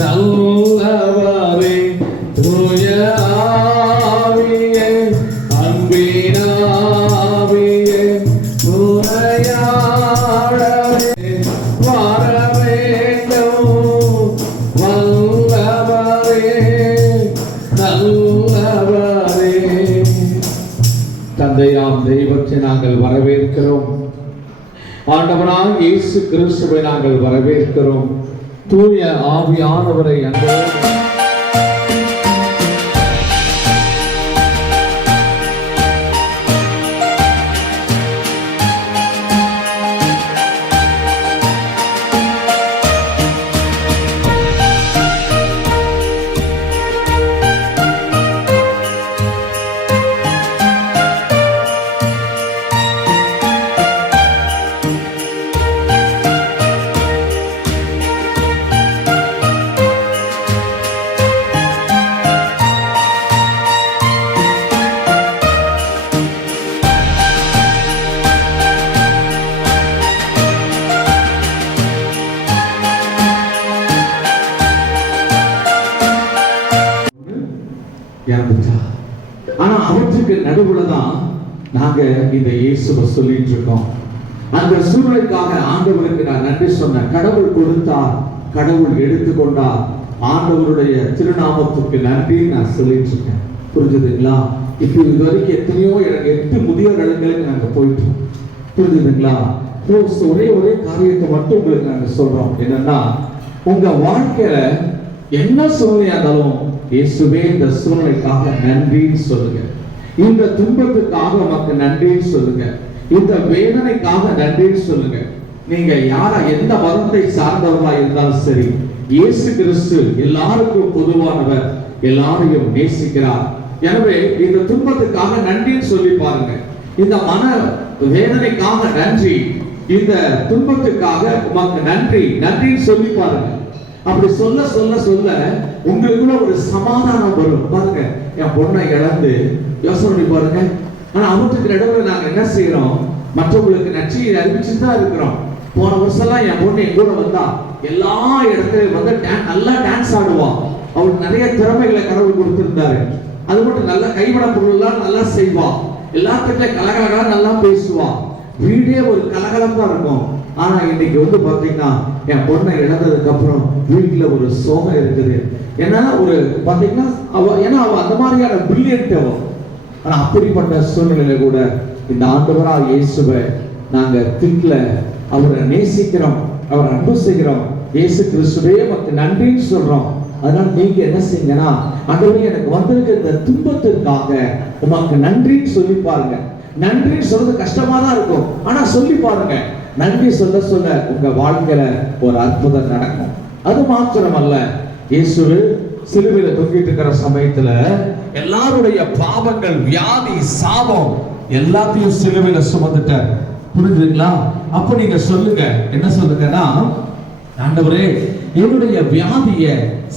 நல்லவரே தூய ஆவியே அன்பினாவியே துணையாளரே வர வேண்டும் வல்லவரே நல்லவரே. தந்தையாம் தெய்வத்தை நாங்கள் வரவேற்கிறோம். ஆண்டவராக இயேசு கிறிஸ்துவை நாங்கள் வரவேற்கிறோம். தூய ஆவியானவரை அங்கே இறந்துட்டா. ஆனா அவற்றுக்கு நடுவுல தான் நாங்க இந்த இயேசுவை சொல்லிட்டு இருக்கோம். அந்த சூழ்நிலைக்காக ஆண்டவருக்கு நான் நன்றி சொன்னேன். கடவுள் கொடுத்தார், கடவுள் எடுத்துக்கொண்டார். ஆண்டவருடைய திருநாமத்துக்கு நன்றி நான் சொல்லிட்டு இருக்கேன். புரிஞ்சுதுங்களா? இப்போ இது வரைக்கும் எத்தனையோ 8 முதியோர் இல்லங்களுக்கு நாங்க போயிட்டோம். புரிஞ்சுதுங்களா? ஒரே காரியத்தை மட்டும் உங்களுக்கு நாங்க சொல்றோம். என்னன்னா, உங்க வாழ்க்கையில என்ன சூழ்நிலையா இருந்தாலும் இயேசுவே இந்த சூழ்நிலைக்காக நன்றின்னு சொல்லுங்க. இந்த துன்பத்துக்காக உமக்கு நன்றின்னு சொல்லுங்க. இந்த வேதனைக்காக நன்றின்னு சொல்லுங்க. நீங்க யாரா எந்த மதத்தை சார்ந்தவர்களா இருந்தாலும் சரி, இயேசு கிறிஸ்து எல்லாருக்கும் பொதுவானவர், எல்லாரையும் நேசிக்கிறார். எனவே இந்த துன்பத்துக்காக நன்றின்னு சொல்லி பாருங்க. இந்த மன வேதனைக்காக நன்றி, இந்த துன்பத்துக்காக உமக்கு நன்றி நன்றின்னு சொல்லி பாருங்க. அப்படி சொல்ல சொல்ல சொல்ல உங்களுக்குள்ள ஒரு சமாதானம் வரும். பாருங்க, என் பொண்ணை இழந்து யோசனை பண்ணி பாருங்க. ஆனா அவற்றுக்கு நடுவில் நாங்க என்ன செய்யறோம்? மற்றவங்களுக்கு நற்செய்தியை அறிவிச்சுட்டு தான் இருக்கிறோம். போன வருஷம்லாம் என் பொண்ணு என் கூட வந்தா எல்லா இடத்துலயும் வந்து நல்லா டான்ஸ் ஆடுவா. அவளுக்கு நிறைய திறமைகளை கடவுள் கொடுத்திருந்தாரு. அது மட்டும் நல்ல கைவிட பொருள்லாம் நல்லா செய்வா. எல்லாத்துக்கிட்ட கலகலகா நல்லா பேசுவா. வீடே ஒரு கலகலப்பா இருக்கும். ஆனா இன்னைக்கு வந்து பாத்தீங்கன்னா என் பொண்ணை இழந்ததுக்கு அப்புறம் வீட்டுல ஒரு சோகம் இருக்குது. ஏன்னா ஒரு பாத்தீங்கன்னா அவ அந்த மாதிரியான பிரில்லியன்ட் அவ. ஆனா அப்படிப்பட்ட சூழ்நிலையில கூட இந்த ஆண்டவராக இயேசுவை நாங்க திட்ல, அவரை நேசிக்கிறோம், அவரை அன்பு செய்கிறோம். இயேசு கிறிஸ்துவே உமக்கு நன்றின்னு சொல்றோம். அதனால நீங்க என்ன செய்யுங்கன்னா, ஆண்டவரே எனக்கு வந்திருக்க இந்த துன்பத்திற்காக உமக்கு நன்றின்னு சொல்லி பாருங்க. நன்றி சொல்றது கஷ்டமா தான் இருக்கும், ஆனா சொல்லி பாருங்க. நன்றி சொல்ல சொல்ல உங்க வாழ்க்கையில ஒரு அற்புதம் நடக்கும். அது மாத்திரமல்ல, இயேசு சிலுவையில தொங்கிட்டு இருக்கிற சமயத்துல எல்லாருடைய பாவங்கள், வியாதி, சாபம் எல்லாத்தையும் சிலுவையில சுமந்துட்டார். புரிஞ்சுங்களா? அப்ப நீங்க சொல்லுங்க, என்ன சொல்லுங்கன்னா, ஆண்டவரே என்னுடைய வியாதிய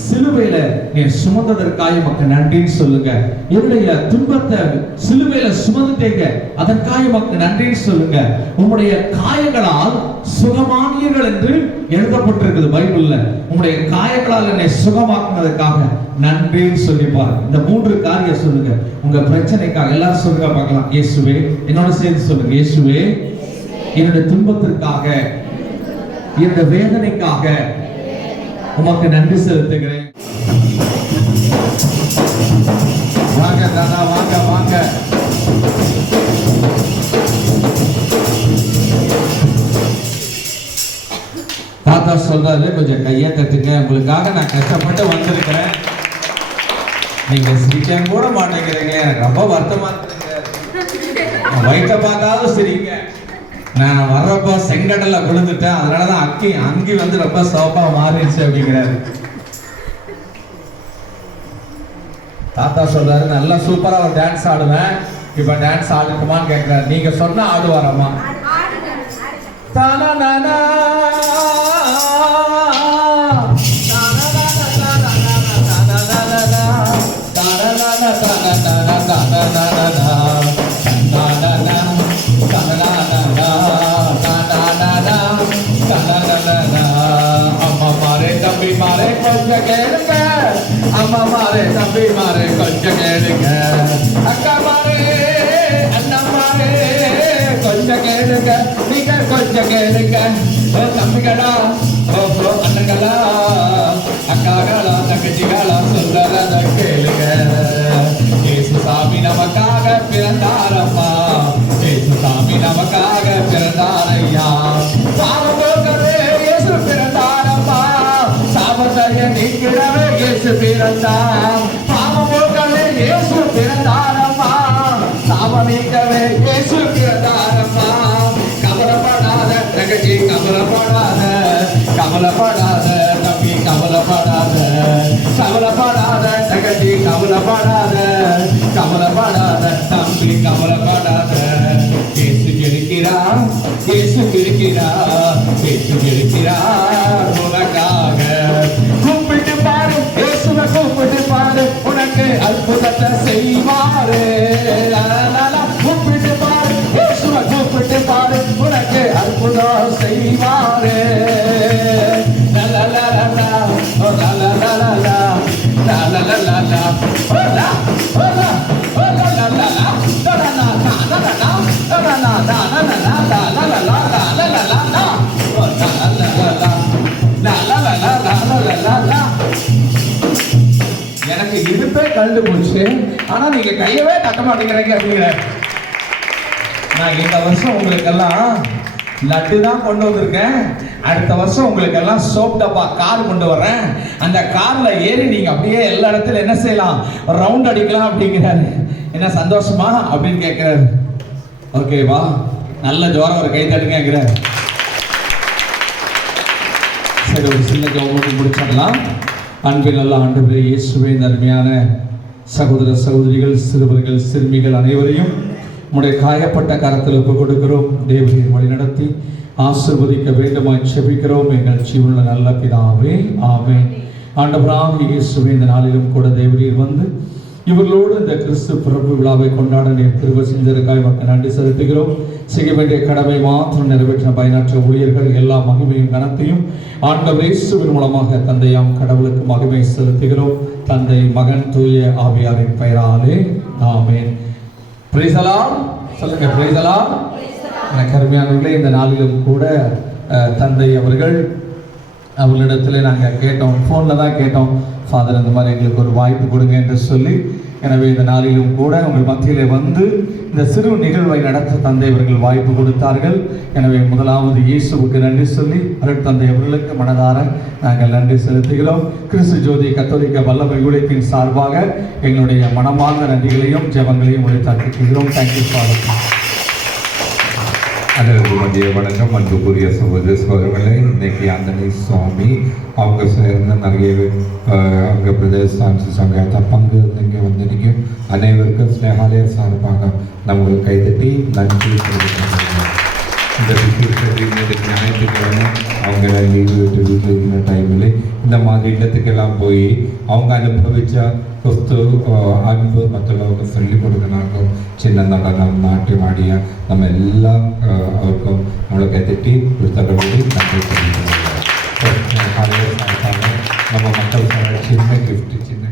சிலுவையில நீ சுமந்ததற்காக உமக்கு நன்றின்னு சொல்லுங்க. என்னுடைய துன்பத்தை சிலுவையில சுமந்துட்டீங்க, அதற்காக உமக்கு நன்றின்னு சொல்லுங்க. உம்முடைய காயங்களால் சுகமானீர்கள் என்று எழுதப்பட்டிருக்குது பைபிள்ல. உம்முடைய காயங்களால் என்னை சுகமாக்குனதுக்காக நன்றின்னு சொல்லி பாருங்க. இந்த 3 காரியம் சொல்லுங்க. உங்க பிரச்சனைக்காக எல்லாரும் சொல்லுங்க பார்க்கலாம். இயேசுவே, என்னோட சேர்ந்து சொல்லுங்க. இயேசுவே, என்னுடைய துன்பத்திற்காக, என்னுடைய வேதனைக்காக உமக்கு நன்றி செலுத்துகிறேன். வாங்க தானா, வாங்க வாங்க. தாத்தா சொல்றாரு, கொஞ்சம் கையை தட்டுங்க, உங்களுக்காக நான் கஷ்டப்பட்டு வந்திருக்கிறேன். நீங்க சிரிக்க கூட மாட்டேங்கிறீங்க, எனக்கு ரொம்ப வருத்தமா இருக்குங்க. வயிற்ற பார்த்தாலும் சிரிங்க. நான் வர்றப்ப செங்கடல்ல விழுந்துட்டேன், அதனாலதான் அங்கி வந்து ரொம்ப சோப்பா மாறிடுச்சு அப்படிங்கிறாரு. தாத்தா சொல்றாரு, நல்லா சூப்பரா ஒரு டான்ஸ் ஆடுவேன், இப்ப டான்ஸ் ஆடுக்குமான்னு கேட்கிறாரு. நீங்க சொன்னா ஆடுவாரம்மா. அம்மா மாரே தம்பி மாறே கொஞ்சம் கேளுங்க, அம்மா மாறே தம்பி மாறே கொஞ்சம் கேளுங்க, அக்கா மாறே அண்ணா மாறே கொஞ்சம் கேளுங்க, நீங்க கொஞ்சம் கேளுங்க, தம்பிகளா அண்ணங்களா அக்காகளா தங்கச்சிகளா சொல்றத கேளுங்க. இயேசு சாமி நமக்காக பிறந்தாரம்மா, இயேசு சாமி நமக்காக பிறந்தாரையா, பாவம் போக்கவே இயேசு பிறந்தாரம்மா, சாபத்தைய நீக்கிறவே இயேசு பிறந்தார், பாவம் போக்கவே இயேசு பிறந்தாரம்மா, சாபம் நீக்கவே இயேசு பிறந்தாரம்மா. கவலைப்படாத தங்கச்சி கவலைப்படாத, கவலைப்படாத தம்பி கவலைப்படாத, கவலைப்படாத தங்கச்சி கவலைப்படாத, கவலைப்படாத தம்பி கவலைப்படாத. இயேசு இருக்கிறார், இயேசு இருக்கிறார், இயேசு இருக்கிறார் உனக்காக. கூப்பிட்டு பாரு இயேசுவை கூப்பிட்டு பாரு, உனக்கு அற்புதத்தை செய்வாரு. கூப்பிட்டு பாரு இயேசுவை கூப்பிட்டு பாரு, உனக்கு அற்புதம் செய்வாரு. எனக்கு இடுப்பே கழுந்து போச்சு, ஆனா நீங்க கையவே தட்ட மாட்டேங்கிறீங்க அப்படிங்கிற. நான் இந்த வருஷம் உங்களுக்கெல்லாம் லட்டு தான் கொண்டு வந்திருக்கேன், அடுத்த வருஷம் உங்களுக்கு எல்லாம் சோப் டப்பா கார் கொண்டு வர்றேன், அந்த கார்ல ஏறி நீங்க அப்படியே எல்லா இடத்துல என்ன செய்யலாம், ரவுண்ட் அடிக்கலாம் அப்படிங்கிறாரு. என்ன சந்தோஷமா அப்படின்னு கேட்கிறாரு. ஓகேவா, நல்ல ஜோரம் ஒரு கை தட்டுங்கிறார். சரி, ஒரு சின்ன ஜோம் முடிச்சிடலாம். அன்பில் நல்ல ஆண்டவரே இயேசுவே, அருமையான சகோதர சகோதரிகள், சிறுவர்கள், சிறுமிகள் அனைவரையும் உம்முடைய காயப்பட்ட கரத்தில் ஒப்புக் கொடுக்கிறோம். தேவரீர் வழி நடத்தி ஆசீர்வதிக்க வேண்டுமாய் செபிக்கிறோம் எங்கள் ஜீவனுள்ள நல்ல பிதாவே, ஆமென். ஆண்டவராகிய இயேசுவே, இந்த நாளிலும் கூட தேவரீர் வந்து இவர்களோடு இந்த கிறிஸ்து பிறப்பு விழாவை கொண்டாட நீர் கிருபை செஞ்சதற்காக மக்கள் நன்றி செலுத்துகிறோம். செய்ய வேண்டிய கடமை மாத்திரம் நிறைவேற்ற பயனற்ற ஊழியர்கள் எல்லா மகிமையும் கனத்தையும் ஆண்டவர் இயேசுவின் மூலமாக தந்தையாம் கடவுளுக்கு மகிமை செலுத்துகிறோம். தந்தை, மகன், தூய ஆவியாரின் பெயராலே, ஆமென். பிரைஸ் தி லார்ட் சொல்லுங்க. Praise the Lord. எனக்கு அருமையானவர்களே, இந்த நாளிலும் கூட தந்தை அவர்களிடத்தில் நாங்கள் கேட்டோம், ஃபோனில் தான் கேட்டோம், ஃபாதர் இந்த மாதிரி எங்களுக்கு ஒரு வாய்ப்பு கொடுங்க என்று சொல்லி. எனவே இந்த நாளிலும் கூட உங்கள் மத்தியிலே வந்து இந்த சிறு நிகழ்வை நடத்த தந்தை அவர்கள் வாய்ப்பு கொடுத்தார்கள். எனவே முதலாவது இயேசுவுக்கு நன்றி சொல்லி அருட்தந்தை அவர்களுக்கு மனதார நாங்கள் நன்றி செலுத்துகிறோம். கிறிஸ்து ஜோதி கத்தோலிக்க வல்லமை ஊழியத்தின் சார்பாக எங்களுடைய மனமார்ந்த நன்றிகளையும் ஜெபங்களையும் உழைத்தாக்குகிறோம். Thank you father. அனைவருக்கும் மதிய வணக்கம். அன்புக்குரிய சகோதர சகோதரர்களே, இன்னைக்கு ஆண்டனி சுவாமி அவங்க சேர்ந்து நிறைய அங்கே பிரதேச சங்கத்தை பங்கு இங்கே வந்திருக்கும் அனைவருக்கும் ஸ்னேகாலய சார்பாக நம்ம கைதட்டி நன்றி தெரிவிக்கிறோம். இந்த இன்னைக்கு ஞாயிற்றுக்கிழமை அவங்க லீவு விட்டு வீட்டில் இருக்கிற டைமில் இந்த மாதிரி இடத்துக்கெல்லாம் போய் அவங்க அனுபவித்த கிறிஸ்து அன்பு மற்றவங்களுக்கு சொல்லிக் கொடுக்கணும். சின்ன நடனம், நாட்டியம் ஆடிய நம்ம எல்லாம் அவருக்கும் நம்மளை கைத்தட்டி தடவை நன்றி தெரிவிக்கிறோம். நம்ம மக்கள் சின்ன கிஃப்ட், சின்ன